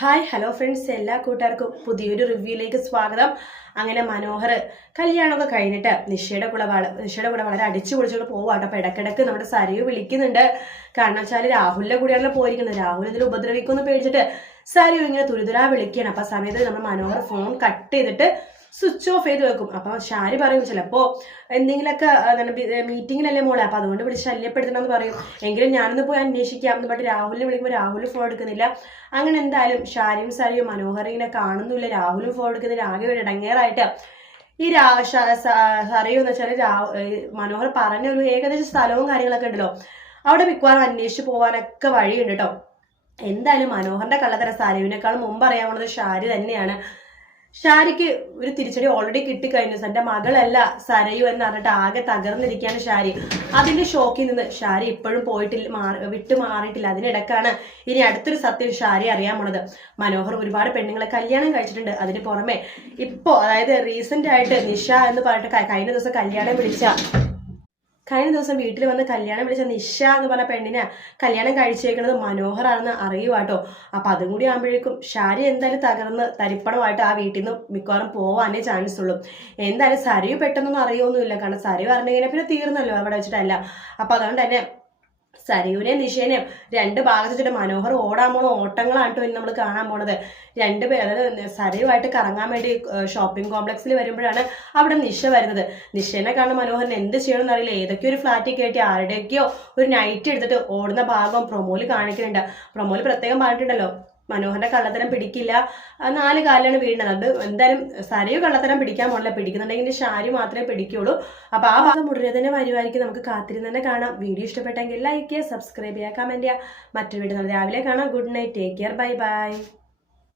Hi hello friends, എല്ലാ കൂട്ടുകാർക്കും പുതിയൊരു റിവ്യൂയിലേക്ക് സ്വാഗതം. അങ്ങനെ മനോഹർ കല്യാണമൊക്കെ കഴിഞ്ഞിട്ട് നിഷയുടെ കൂടെ വളരെ അടിച്ചു പൊളിച്ചോണ്ട് പോവാട്ടോ. അപ്പൊ ഇടക്കിടക്ക് നമ്മുടെ സരയു വിളിക്കുന്നുണ്ട്. കാരണം വെച്ചാൽ രാഹുലിന്റെ കൂടെയാണല്ലോ പോയിരിക്കുന്നത്. രാഹുൽ ഇതിൽ ഉപദ്രവിക്കുമെന്ന് പേടിച്ചിട്ട് സരയു ഇങ്ങനെ തുരുതുരാ വിളിക്കുകയാണ്. അപ്പൊ ആ സമയത്ത് നമ്മുടെ മനോഹർ ഫോൺ കട്ട് ചെയ്തിട്ട് സ്വിച്ച് ഓഫ് ചെയ്ത് വെക്കും. അപ്പൊ ഷാരി പറയും ചിലപ്പോ എന്തെങ്കിലുമൊക്കെ മീറ്റിങ്ങിലല്ലേ മോളെ, അപ്പൊ അതുകൊണ്ട് വിളിച്ച് ശല്യപ്പെടുത്തണമെന്ന് പറയും. എങ്കിലും ഞാനൊന്ന് പോയി അന്വേഷിക്കാം എന്ന് പറഞ്ഞിട്ട് രാഹുലിനെ വിളിക്കുമ്പോൾ രാഹുൽ ഫോൺ എടുക്കുന്നില്ല. അങ്ങനെ എന്തായാലും ഷാരിയും സരിയും മനോഹറിനെ കാണുന്നില്ല, രാഹുലും ഫോൺ എടുക്കുന്നില്ല. ആകെ ഒരു ഇടങ്ങേറായിട്ട് ഈ സറിയു എന്ന് വെച്ചാൽ മനോഹർ പറഞ്ഞ ഒരു ഏകദേശം സ്ഥലവും കാര്യങ്ങളൊക്കെ ഉണ്ടല്ലോ, അവിടെ മിക്കവാറും അന്വേഷിച്ച് പോകാനൊക്കെ വഴിയുണ്ട് കേട്ടോ. എന്തായാലും മനോഹറിന്റെ കള്ളത്തര സരയുവിനേക്കാളും മുമ്പ് അറിയാവുന്നത് ഷാരി തന്നെയാണ്. ഷാരിക്ക് ഒരു തിരിച്ചടി ഓൾറെഡി കിട്ടിക്കഴിഞ്ഞു. തന്റെ മകളല്ല സരയു എന്ന് പറഞ്ഞിട്ട് ആകെ തകർന്നിരിക്കുകയാണ് ഷാരി. അതിന്റെ ഷോക്കിൽ നിന്ന് ഷാരി ഇപ്പോഴും വിട്ടു മാറിയിട്ടില്ല. അതിനിടക്കാണ് ഇനി അടുത്തൊരു സത്യം ഷാരി അറിയാൻ പോണത്. മനോഹർ ഒരുപാട് പെണ്ണുങ്ങളെ കല്യാണം കഴിച്ചിട്ടുണ്ട്. അതിന് പുറമെ ഇപ്പോ അതായത് റീസെന്റ് ആയിട്ട് നിഷ എന്ന് പറഞ്ഞിട്ട് കഴിഞ്ഞ ദിവസം വീട്ടിൽ വന്ന് കല്യാണം വിളിച്ച നിഷ എന്ന് പറഞ്ഞ പെണ്ണിനെ കല്യാണം കഴിച്ചേക്കുന്നത് മനോഹറാണെന്ന് അറിയുവാട്ടോ. അപ്പൊ അതും കൂടി ആകുമ്പോഴേക്കും ഷാരി എന്തായാലും തകർന്ന് തരിപ്പണമായിട്ട് ആ വീട്ടിൽ നിന്ന് മിക്കവാറും പോവാനേ ചാൻസ് ഉള്ളൂ. എന്തായാലും സരയു പെട്ടെന്നൊന്നും അറിയൊന്നുമില്ല. കാരണം സരയു അറിഞ്ഞിങ്ങനെ പിന്നെ തീർന്നല്ലോ അവിടെ വെച്ചിട്ടല്ല. അപ്പൊ അതുകൊണ്ട് തന്നെ സരയുവിനെയും നിഷേനെയും രണ്ട് ഭാഗത്ത് വെച്ചിട്ട് മനോഹർ ഓടാൻ പോണ ഓട്ടങ്ങളാണ് കേട്ടോ ഇനി നമ്മൾ കാണാൻ പോണത്. രണ്ടുപേർ അതായത് സരയുമായിട്ട് കറങ്ങാൻ വേണ്ടി ഷോപ്പിംഗ് കോംപ്ലക്സിൽ വരുമ്പോഴാണ് അവിടെ നിഷ വരുന്നത്. നിഷേനെ കാണുന്ന മനോഹറിന് എന്ത് ചെയ്യണമെന്ന് അറിയില്ല. ഏതൊക്കെയോ ഒരു ഫ്ലാറ്റിൽ കയറ്റി ആരുടെയൊക്കെയോ ഒരു നൈറ്റ് എടുത്തിട്ട് ഓടുന്ന ഭാഗം പ്രൊമോയിൽ കാണിക്കുന്നുണ്ട്. പ്രൊമോയിൽ പ്രത്യേകം പറഞ്ഞിട്ടുണ്ടല്ലോ മനോഹറിന്റെ കള്ളത്തരം പിടിക്കില്ല, 4 കാലിലാണ് വീഴുന്നത്. അത് എന്തായാലും സരയു കള്ളത്തരം പിടിക്കാൻ പോകണില്ല. പിടിക്കുന്നുണ്ടെങ്കിൽ ഷാരി മാത്രമേ പിടിക്കുള്ളൂ. അപ്പൊ ആ ഭാഗം ഉടനെ തന്നെ വരുമായിരിക്കും. നമുക്ക് കാത്തിരുന്ന് തന്നെ കാണാം. വീഡിയോ ഇഷ്ടപ്പെട്ടെങ്കിൽ ലൈക്ക് ചെയ്യുക, സബ്സ്ക്രൈബ് ചെയ്യുക, കമന്റ് ചെയ്യുക. മറ്റൊരു വീഡിയോ രാവിലെ കാണാം. Good night, take care, bye bye.